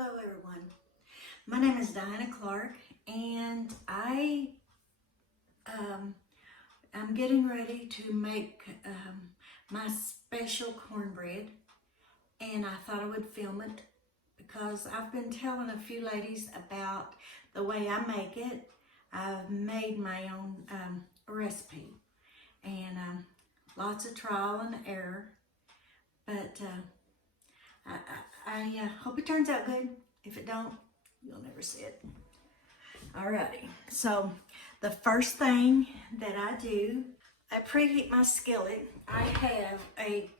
Hello everyone, my name is Diana Clark and I'm getting ready to make my special cornbread, and I thought I would film it because I've been telling a few ladies about the way I make it. I've made my own recipe and lots of trial and error, but I hope it turns out good. If it don't, you'll never see it. Alrighty, so the first thing that I do, I preheat my skillet. I have a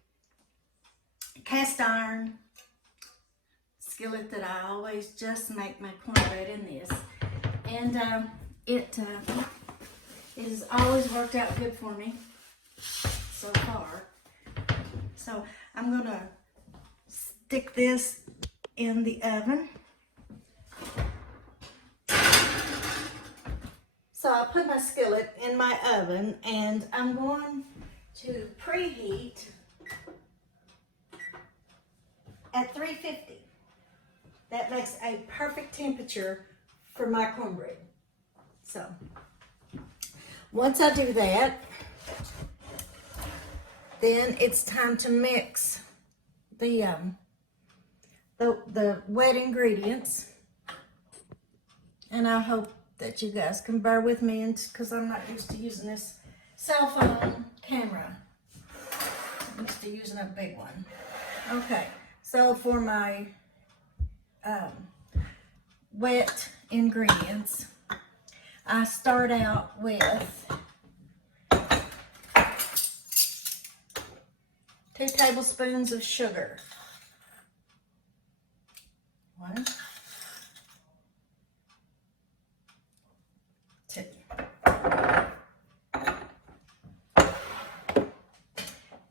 cast iron skillet that I always just make my cornbread in this, and it has always worked out good for me so far. So I'm gonna stick this in the oven. So I put my skillet in my oven and I'm going to preheat at 350. That makes a perfect temperature for my cornbread. So once I do that, then it's time to mix the wet ingredients, and I hope that you guys can bear with me, because I'm not used to using this cell phone camera. I'm used to using a big one. Okay, so for my wet ingredients, I start out with 2 tablespoons of sugar. 1, 2.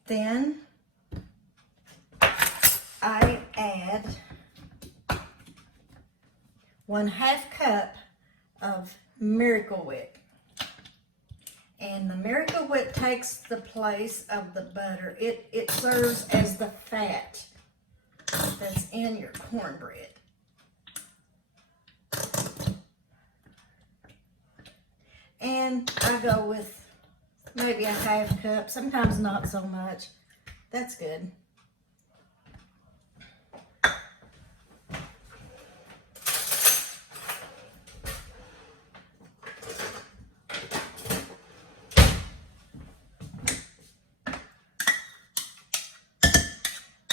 Then I add 1/2 cup of Miracle Whip. And the Miracle Whip takes the place of the butter. It serves as the fat that's in your cornbread. And I go with maybe 1/2 cup, sometimes not so much. That's good.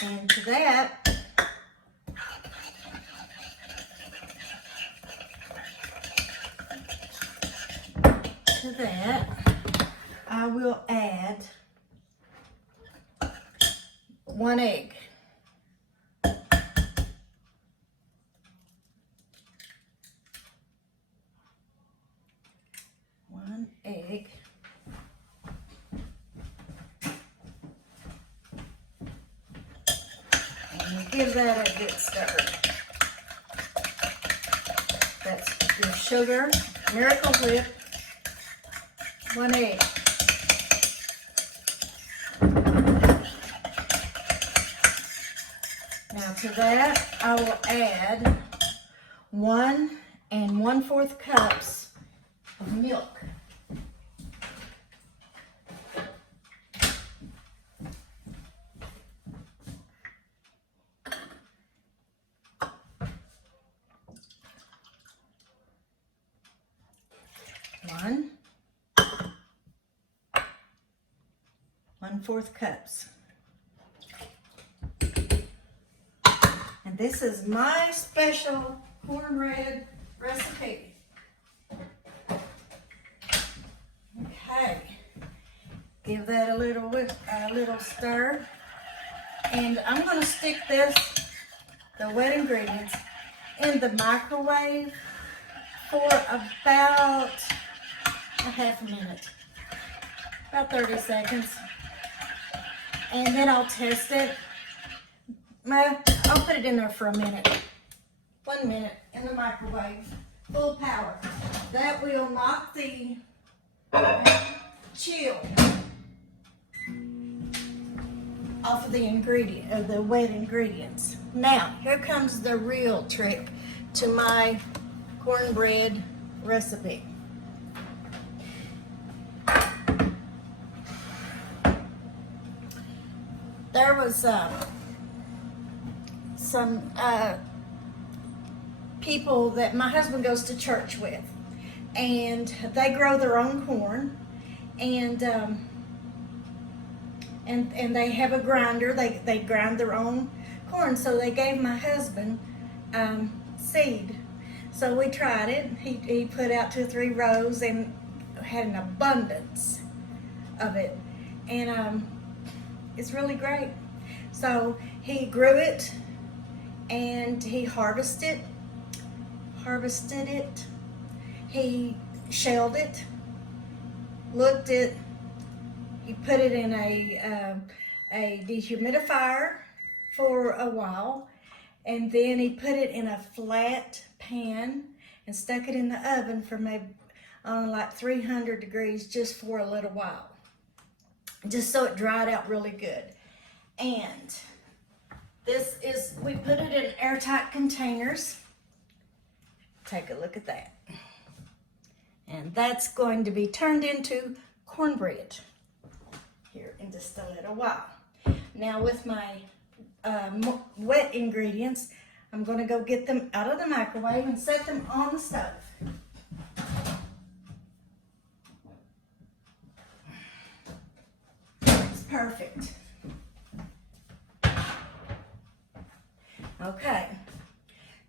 And to that, I will add 1 egg. One egg. And give that a good stir. That's your sugar, Miracle Whip, 1 egg. Now to that, I will add 1 1/4 cups of milk. One 1/4 cups. And this is my special cornbread recipe. Okay, give that a little stir, and I'm going to stick the wet ingredients, in the microwave for about 1/2 minute, about 30 seconds, and then I'll test it. I'll put it in there for a minute, 1 minute in the microwave, full power. That will knock the chill off of the wet ingredients. Now, here comes the real trick to my cornbread recipe. There was some people that my husband goes to church with, and they grow their own corn, and they have a grinder. They grind their own corn. So they gave my husband seed. So we tried it. He put out 2 or 3 rows and had an abundance of it, and it's really great. So he grew it and he harvested it. He shelled it, looked it. He put it in a dehumidifier for a while, and then he put it in a flat pan and stuck it in the oven for maybe on like 300 degrees just for a little while, just so it dried out really good. And we put it in airtight containers. Take a look at that. And that's going to be turned into cornbread here in just a little while. Now with my wet ingredients, I'm going to go get them out of the microwave and set them on the stove. It's perfect. Okay,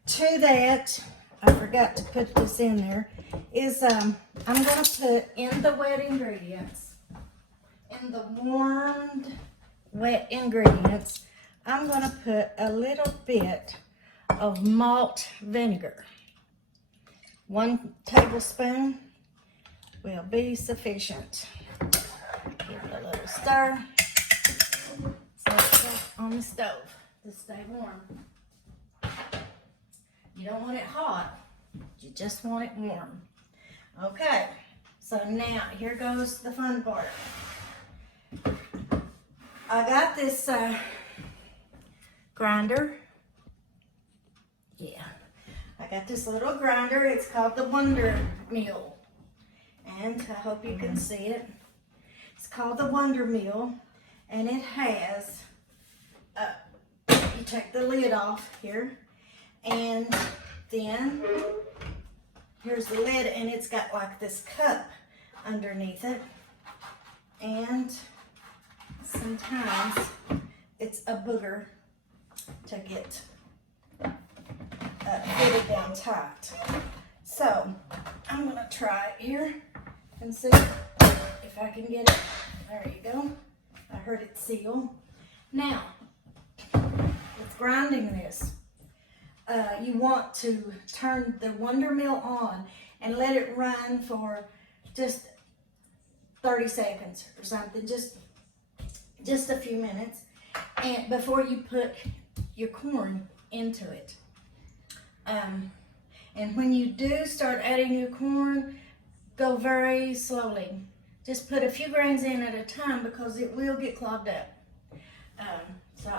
to that, I forgot to put this in there, is I'm going to put in the wet ingredients, in the warmed wet ingredients, I'm going to put a little bit of malt vinegar. 1 tablespoon will be sufficient. Give it a little stir. So it's on the stove to stay warm. You don't want it hot, you just want it warm. Okay, so now here goes the fun part. I got this grinder. Yeah, I got this little grinder. It's called the Wonder Mill, and I hope you can see it. It's called the Wonder Mill, and it has, you take the lid off here, and then here's the lid, and it's got like this cup underneath it, and sometimes it's a booger to get fitted down tight. So I'm gonna try it here and see if I can get it. There you go. I heard it seal. Now, with grinding this, you want to turn the Wonder Mill on and let it run for just 30 seconds or something, just a few minutes, and before you put your corn into it. And when you do start adding your corn, go very slowly. Just put a few grains in at a time because it will get clogged up. So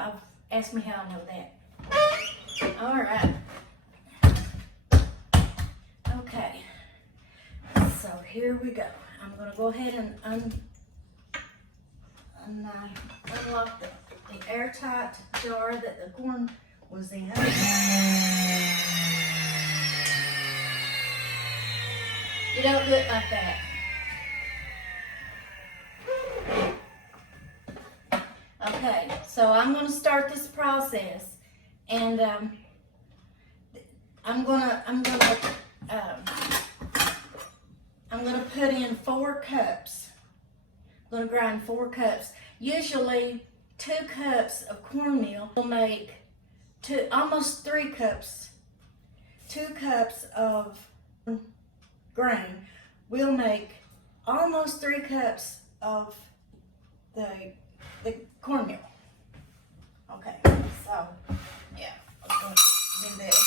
ask me how I know that. All right. Okay. So here we go. I'm going to go ahead and unlock the airtight jar that the corn was in. You don't do it like that. Okay, so I'm going to start this process, and I'm gonna put in 4 cups. I'm gonna grind 4 cups. Usually 2 cups of cornmeal will make almost 3 cups. 2 cups of grain will make almost 3 cups of the cornmeal. Okay, so yeah, I'm gonna do this.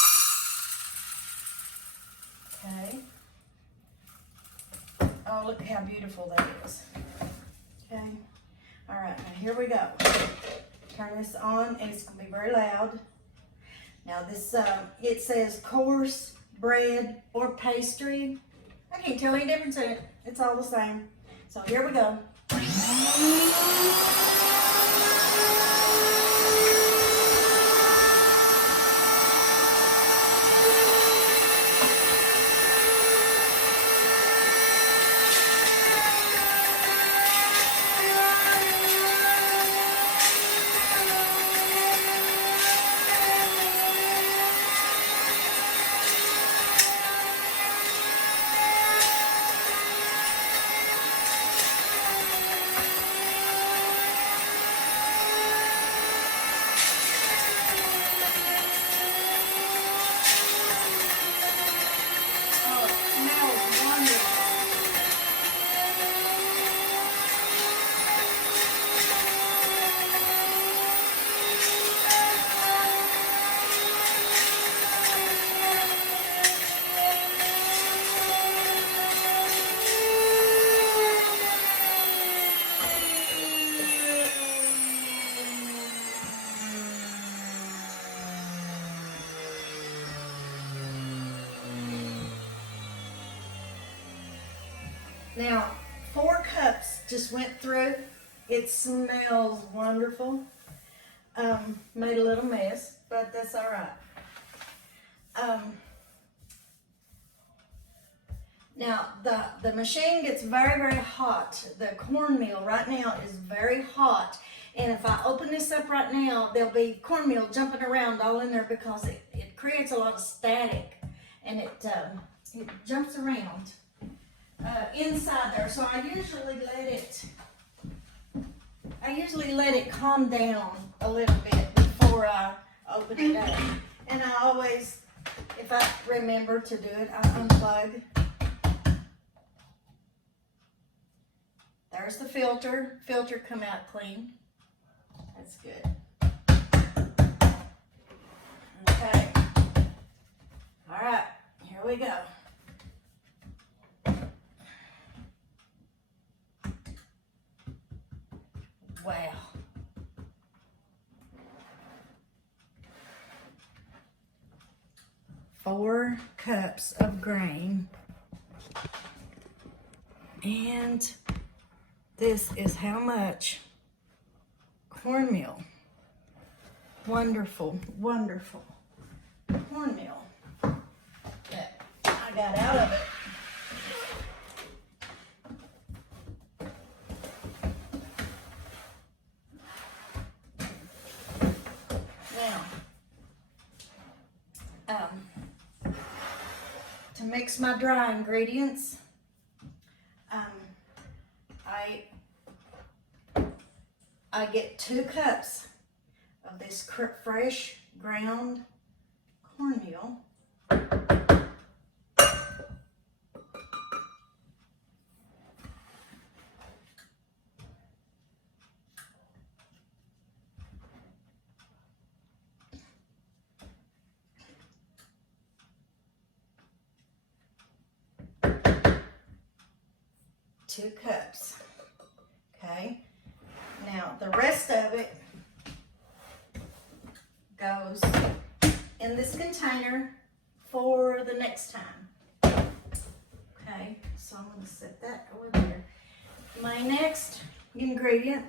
Okay. Oh, look how beautiful that is. Okay. All right, now here we go. turn this on, and it's going to be very loud. Now this, it says coarse bread or pastry. I can't tell any difference in it. It's all the same. So here we go. Now, 4 cups just went through. It smells wonderful. Made a little mess, but that's all right. Now, the machine gets very, very hot. The cornmeal right now is very hot. And if I open this up right now, there'll be cornmeal jumping around all in there because it creates a lot of static. And it jumps around inside there. So I usually let it calm down a little bit before I open it up. And I always, if I remember to do it, I unplug. There's the filter. Filter come out clean. That's good. Okay. All right, here we go. Wow. Four cups of grain. And this is how much cornmeal. Wonderful, wonderful cornmeal that I got out of it. To mix my dry ingredients, I get 2 cups of this fresh ground cornmeal. Two cups. Okay. Now the rest of it goes in this container for the next time. Okay, so I'm going to set that over there. My next ingredient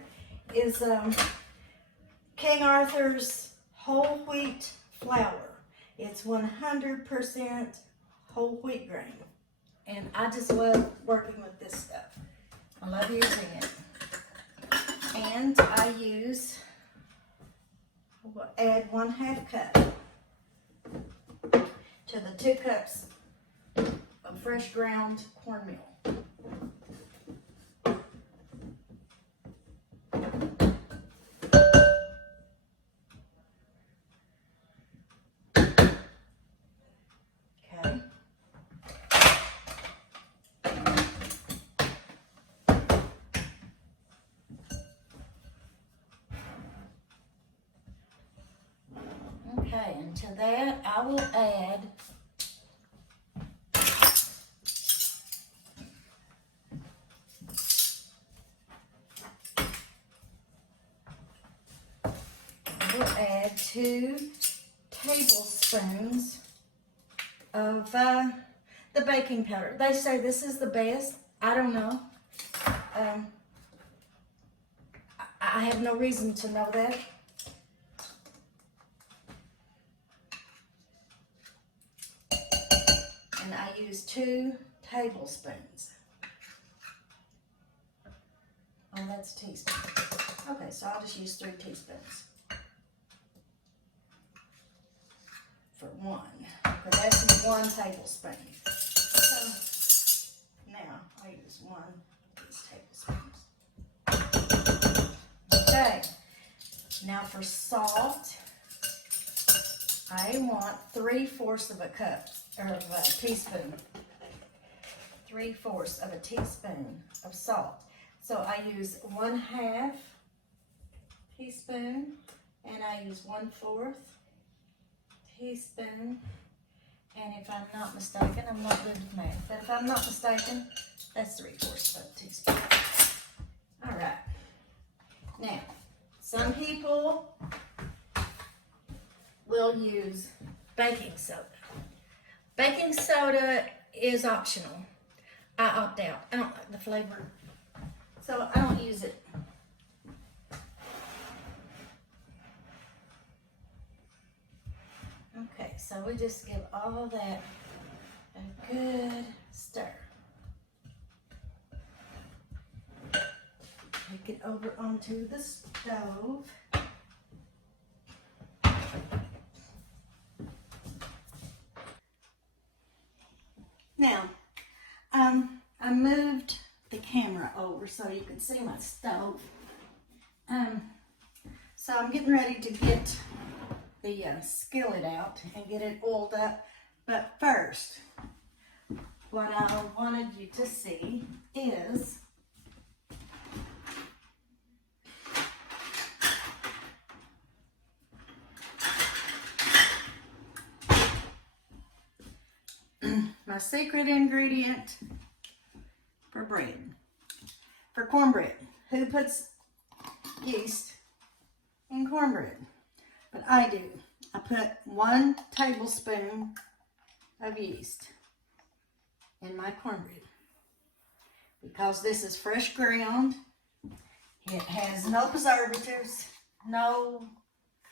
is King Arthur's whole wheat flour. It's 100% whole wheat grain. And I just love working with this stuff. I love using it. And I will add 1/2 cup to the 2 cups of fresh ground cornmeal. Okay. Okay, and to that I will add 2 tablespoons of the baking powder. They say this is the best. I don't know. I have no reason to know that. And I use 2 tablespoons. Oh, that's a teaspoon. Okay, so I'll just use 3 teaspoons for 1. Okay, that's 1 tablespoon. So now I use 1 of these tablespoons. Okay, now for salt, I want 3/4 of a cup, or of a teaspoon. 3/4 of a teaspoon of salt. So I use 1/2 teaspoon, and I use 1/4 teaspoon. And if I'm not mistaken, I'm not good with math, but if I'm not mistaken, that's 3/4 of a teaspoon. All right. Now, some people will use baking soda. Baking soda is optional. I opt out. I don't like the flavor, so I don't use it. Okay, so we just give all that a good stir. Take it over onto the stove. Now, I moved the camera over so you can see my stove. So I'm getting ready to get the skillet out and get it oiled up. But first, what I wanted you to see is my secret ingredient for bread, for cornbread. Who puts yeast in cornbread? But I do. I put 1 tablespoon of yeast in my cornbread because this is fresh ground. It has no preservatives, no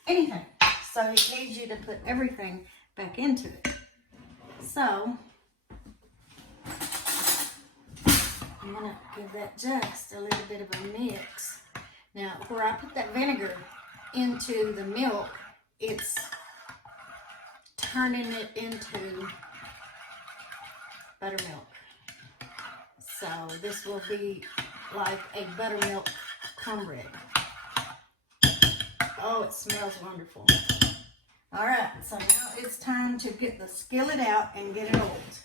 anything. So it needs you to put everything back into it. So I'm going to give that just a little bit of a mix. Now, where I put that vinegar into the milk, it's turning it into buttermilk. So this will be like a buttermilk cornbread. Oh, it smells wonderful. All right, so now it's time to get the skillet out and get it oiled.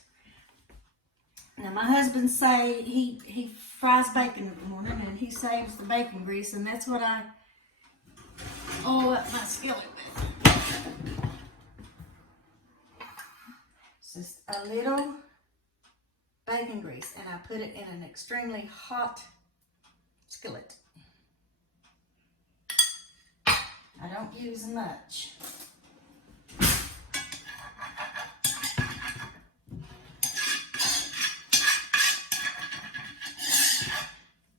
Now my husband say he fries bacon in the morning and he saves the bacon grease, and that's what I oil up my skillet with. It's just a little bacon grease, and I put it in an extremely hot skillet. I don't use much.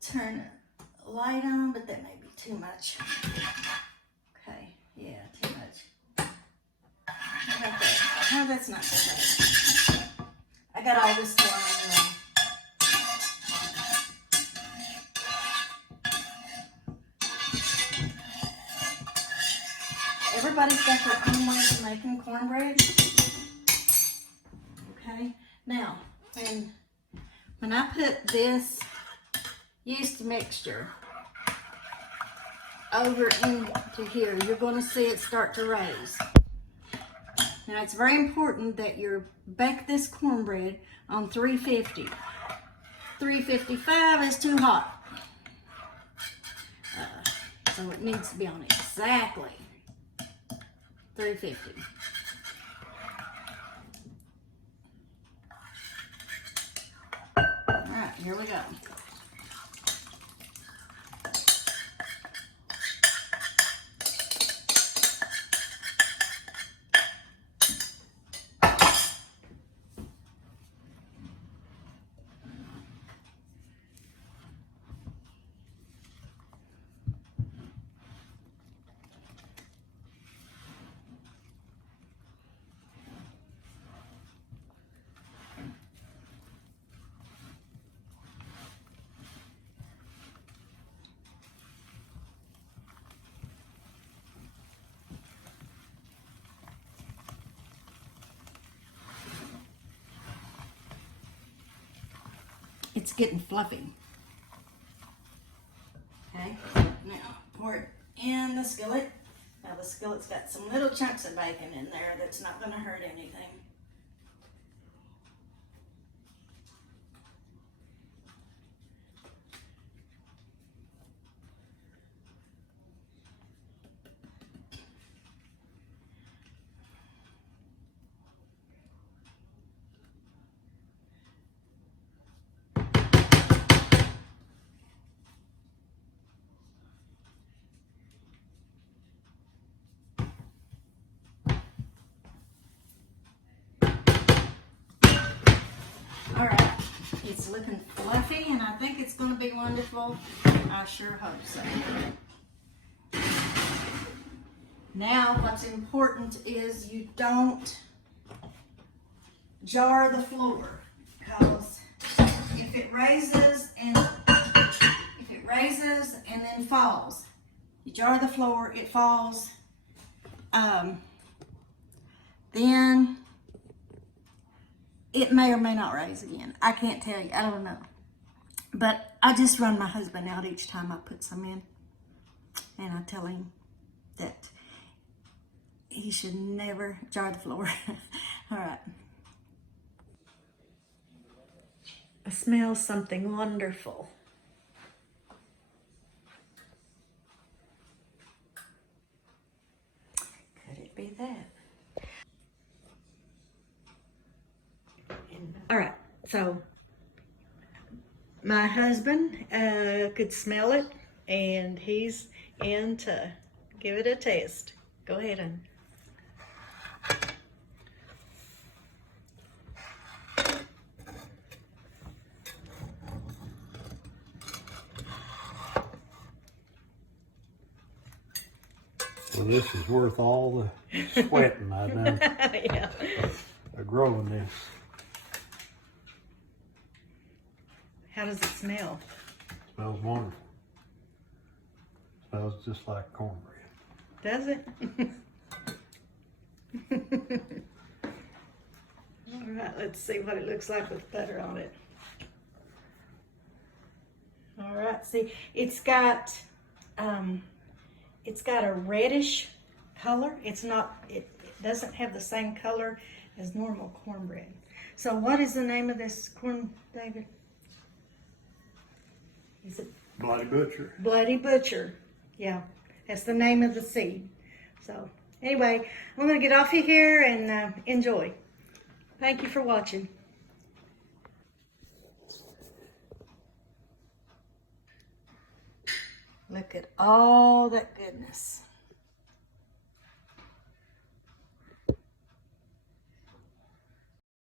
Turn the light on, but that may be too much. Okay, yeah, too much. How about that? Oh, that's not so bad. I got all this going on. Everybody's got their own ways of making cornbread. Okay, now, when I put this yeast mixture over into here, you're going to see it start to raise. Now it's very important that you bake this cornbread on 350. 355 is too hot. So it needs to be on exactly 350. All right, here we go. it's getting fluffy. Okay, now pour it in the skillet. Now the skillet's got some little chunks of bacon in there that's not going to hurt anything. All right, it's looking fluffy and I think it's going to be wonderful. I sure hope so. Now what's important is you don't jar the floor, because if it raises and then falls, you jar the floor, it falls, then it may or may not raise again. I can't tell you, I don't know. But I just run my husband out each time I put some in, and I tell him that he should never jar the floor. All right. I smell something wonderful. Could it be that? All right, so my husband could smell it, and he's in to give it a taste. Go ahead and. Well, this is worth all the sweating I done. Yeah. Growing this. How does it smell? Smells wonderful. Smells just like cornbread. Does it? All right, let's see what it looks like with butter on it. All right, see, it's got a reddish color. It doesn't have the same color as normal cornbread. So what is the name of this corn, David? Is it Bloody Butcher. Bloody Butcher? Yeah, that's the name of the seed. So anyway, I'm gonna get off of here and enjoy. Thank you for watching. Look at all that goodness.